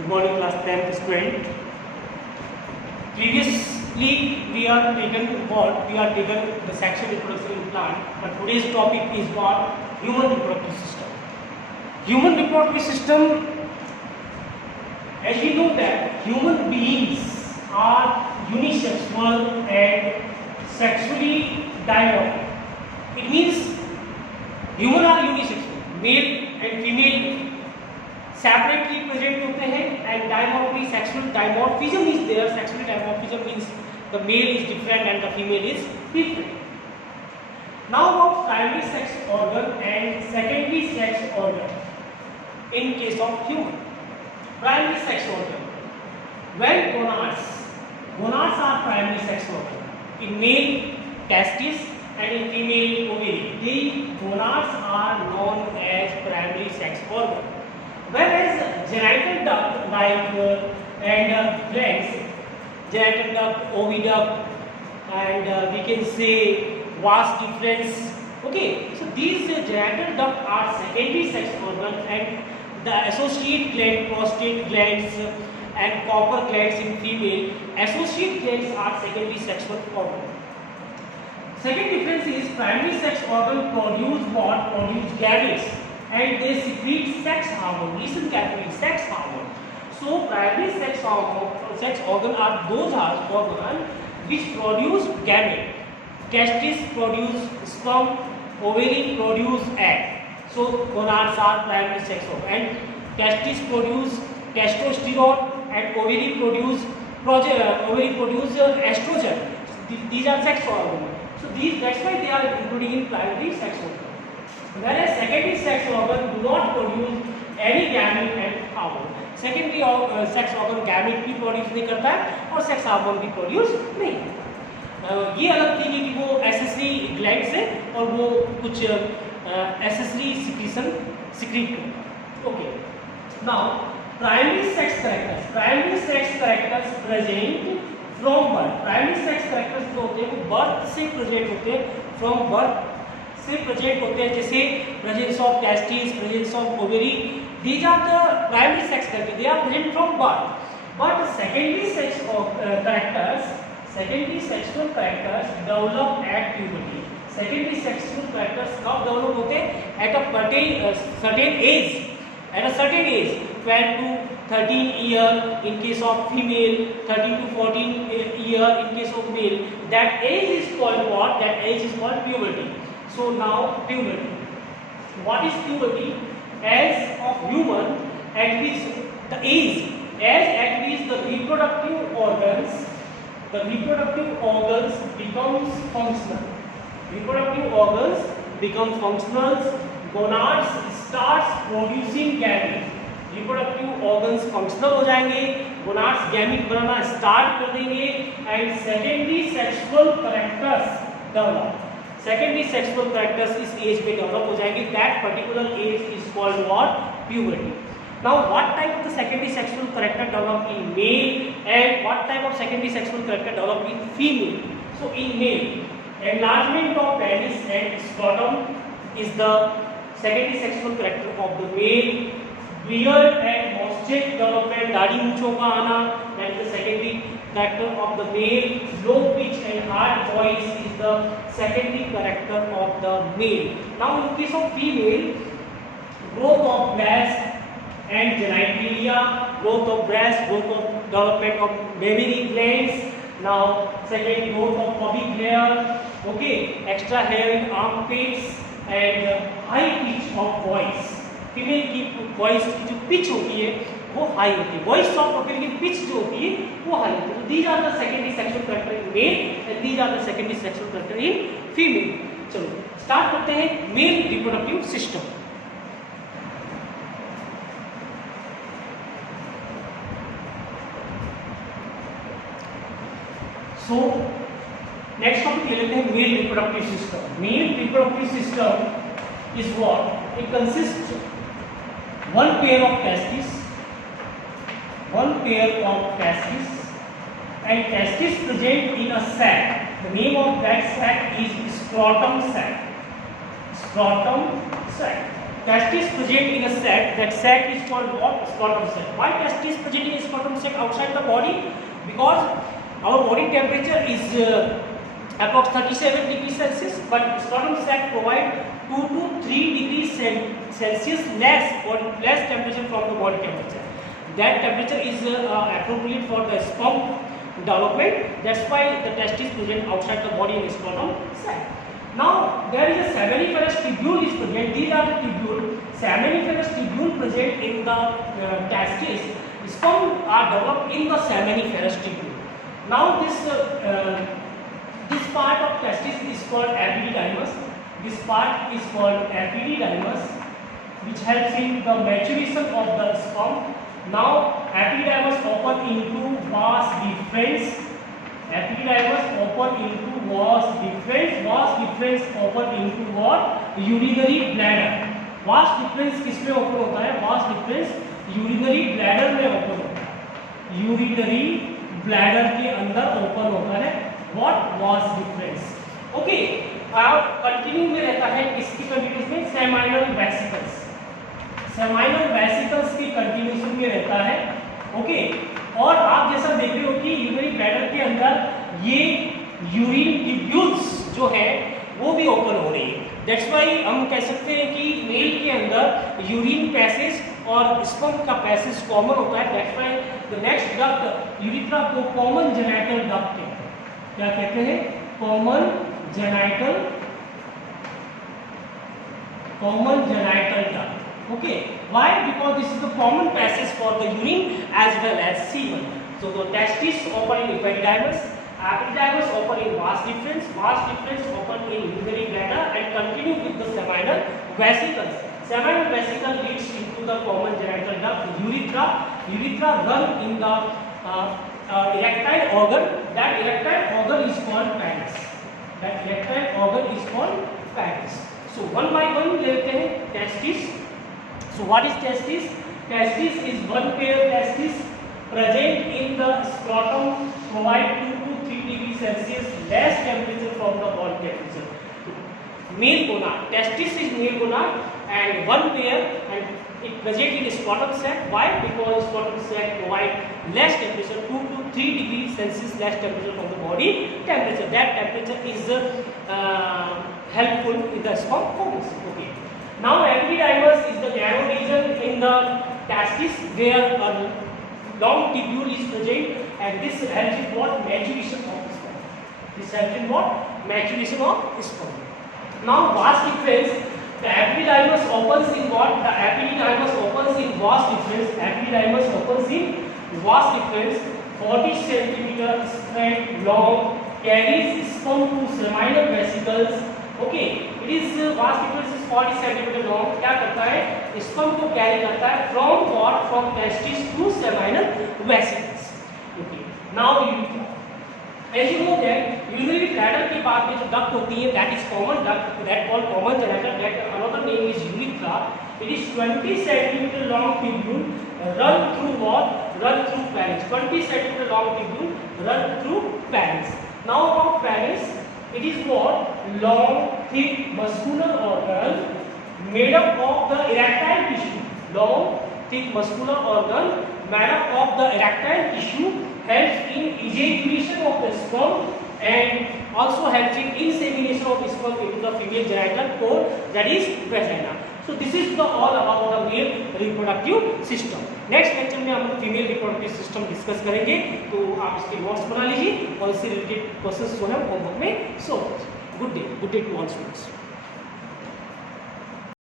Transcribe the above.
Good morning, class 10th student. Previously, we are taken the sexual reproduction in plant, but today's topic is what human reproductive system. Human reproductive system, as we know that human beings are unisexual and sexually dimorphic. It means human are unisexual, male and female separately present होते हैं, and sexual dimorphism is there. Sexual dimorphism means the male is different and the female is different. Now about primary sex organ and secondary sex organ in case of human. Primary sex organ, when gonads are primary sex organ. In male, testis, and in female, ovary. The gonads are known as primary sex organ. Whereas genital duct and glands, genital duct, oviduct, and we can say vas deferens. Okay, so these genital duct are secondary sex organs, and the associate gland, prostate glands, and copper glands in female, associate glands are secondary sexual organ. Second difference is primary sex organ produce what? Produce gametes. And they secrete sex hormone. Listen carefully, sex hormone. So primary sex organ are those organs which produce gamete. Testis produce sperm, ovary produce egg. So gonads are primary sex organ. And testis produce testosterone, and ovary produce estrogen. These are sex organs. So that's why they are included in primary sex organ. Whereas secondary sex organ do not produce any gamete and hormone. Secondary sex organ gamete भी produce नहीं करता है और sex hormone भी produce नहीं करता. ये अलग थी कि वो एसेसरी ग्लैंड से और वो कुछ एसेसरी सिक्रीशन सिक्रीट करता. Okay, now primary sex characters present from birth. Primary sex characters जो होते हैं वो बर्थ से प्रेजेंट होते हैं, फ्रॉम बर्थ से प्रेजेंट होते हैं. जैसे presence of testis, presence of ovary, these are the primary sex character, they are present from birth. But secondary sexual characters develop at puberty. Secondary sexual characters कब develop होते हैं? At a certain age, 12 to 13 year in case of female, 13 to 14 year in case of male. That age is called what? That age is called puberty. So now puberty. What is puberty? As of human, at least the age, at least the reproductive organs becomes functional. Reproductive organs become functional. Gonads starts producing gamete. Reproductive organs functional हो जाएंगे, gonads gamete बनाना start कर देंगे, and secondary sexual characters develop. Secondary sexual characters इस age में develop हो जाएंगे. That particular age is called what? Puberty. Now what type of the secondary sexual character develop in male and what type of secondary sexual character develop in female? So in male, enlargement of penis and scrotum is the secondary sexual character of the male. Beard and mustache development, दाढ़ी मूंछों का आना, that is the secondary character of the male. Low pitch and hard voice is the secondary character of the male. Now in case of female, growth of breast and genitalia, growth of breast, growth of development of mammary glands. Now second, growth of pubic hair, okay, extra hair in armpits, and high pitch of voice. Female की voice की जो pitch होती है वो high होती है. Voice of प्रोफेल की pitch जो होती है वो हाई होती है. These are the secondary sexual character in male and these are the secondary sexual character in female. चलो स्टार्ट करते हैं male reproductive system. So next topic ले लेते हैं male reproductive system. Male reproductive system is what? It consist one pair of testes, and testes present in a sac. The name of that sac is scrotum sac. testis present in a sac. That sac is called what? Scrotum sac. Why testis present in a scrotum sac outside the body? Because our body temperature is approx 37 degrees Celsius, but scrotum sac provide 2 to 3 degrees Celsius less temperature from the body temperature. That temperature is appropriate for the sperm development. That's why the testis present outside the body in the scrotum sac. Now there is a seminiferous tubule is present. These are the tubule. Seminiferous tubule present in the testis. Sperm are developed in the seminiferous tubule. Now this part of testis is called epididymis. This part is called epididymis, which helps in the maturation of the sperm. Now epididymis open into vas deferens. Epididymis open into vas deferens. Vas deferens open into what? Urinary bladder. vas deferens किसमें open होता है? vas deferens urinary bladder में open होता है. Urinary bladder के अंदर open होता है. व्हाट? vas deferens. ओके, अब कंटिन्यू में रहता है किसकी कंटिन्यूस में? Seminal vesicles. सेमाइनल वेसिकल्स की कंटिन्यूएशन में रहता है. ओके, और आप जैसा देख रहे हो कि यूरिनरी ब्लैडर के अंदर ये यूरिन ट्यूब्यूल्स जो है वो भी ओपन हो रही है. दैट्स व्हाई हम कह सकते हैं कि मेल के अंदर यूरिन पैसेज और स्पर्म का पैसेज कॉमन होता है. That's why the next duct urethra को कॉमन जेनाइटल डक्ट कहते हैं. क्या कहते हैं? Common genital duct. Okay, why? Because this is the common passage for the urine as well as semen. So the testis open in epididymis, epididymis open in vas deferens open in urinary bladder and continue with the seminal vesicles. Seminal vesicle leads into the common genital duct, urethra. Urethra run in the erectile organ. That erectile organ is called penis. So one by one लेते हैं testis. So what is testis? Testis is one pair testis present in the scrotum, provide 2 to 3 degrees Celsius less temperature from the body temperature. Male gonad. Testis is male gonad and one pair and it present in scrotum sac. Why? Because scrotum sac provide less temperature, 2 to 3 degrees Celsius less temperature from the body temperature. That temperature is helpful in the sperm formation. Okay. Now epididymis is the narrow region in the testis where a long tubule is present, and this helps in what? Maturation of sperm. This helps in what? Maturation of sperm. Now vas deferens, the epididymis opens in what? The epididymis opens in vas deferens. Epididymis opens in vas deferens. 40 cm straight long, carries sperm to seminal vesicles. Okay, it is vas deferens is 40 cm long. क्या करता है? Sperm को carry करता है from testis to seminal vesicles. Okay. Now urethra. As you know that urinary bladder के बाद में जो duct होती है, that is common duct, that called common genital. That another name is urethra. It is 20 cm long tubule run through what? Run through penis. 20 cm long tubule run through penis. Now about penis. It is what? Long, thick, muscular organ made up of the erectile tissue. Long, thick, muscular organ made up of the erectile tissue helps in ejaculation of the sperm and also helps in insemination of sperm into the female genital core, that is vagina. So this is the all about the male reproductive system. Next lecture में हम female reproductive system discuss करेंगे. तो आप इसके notes बना लीजिए और इससे रिलेटेड क्वेश्चंस जो है होमवर्क में सॉल्व कीजिए. Good day to all students.